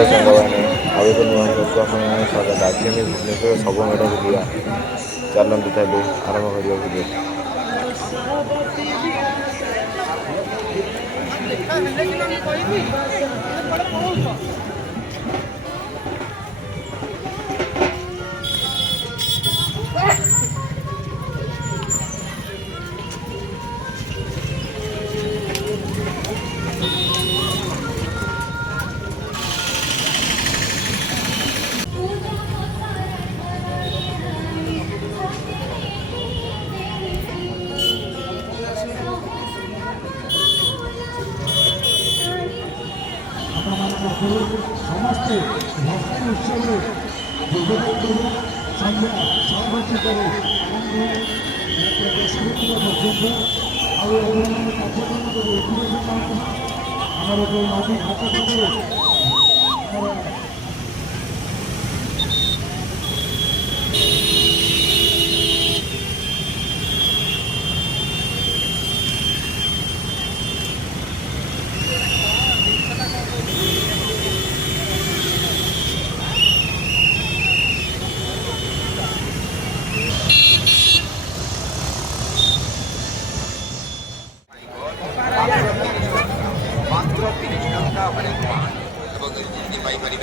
ହ୍ୟାଲୋ ସାଙ୍ଗମାନେ, ଆଉ ଏକ ନୂଆ ଭିଡ଼ିଓକୁ ଆପଣମାନଙ୍କୁ ସ୍ୱାଗତ। ଆଜି ଆମେ ଭୁବନେଶ୍ୱର ସବୁ ମେଢ଼ ବୁଲିବା। ଚାଲନ୍ତୁ ତାହେଲେ ଆରମ୍ଭ କରିବା ଭିଡ଼ିଓ। ସମସ୍ତେ ଭକ୍ତି ଉତ୍ସବରେ ଯୋଗଦାନ ସନ୍ଧ୍ୟା 6 ଘଟିକାରେ ସ୍ମୃତିର ପର୍ଯ୍ୟନ୍ତ ଆଉ ଅଭିନନ୍ଦନ କାର୍ଯ୍ୟକ୍ରମ କରି ଆମର ଯେଉଁ ନଦୀ ଘାଟ ପାଖରେ ଆମର मात्र 30 टंका हरेक वाहन এবং এলজি পাইকারি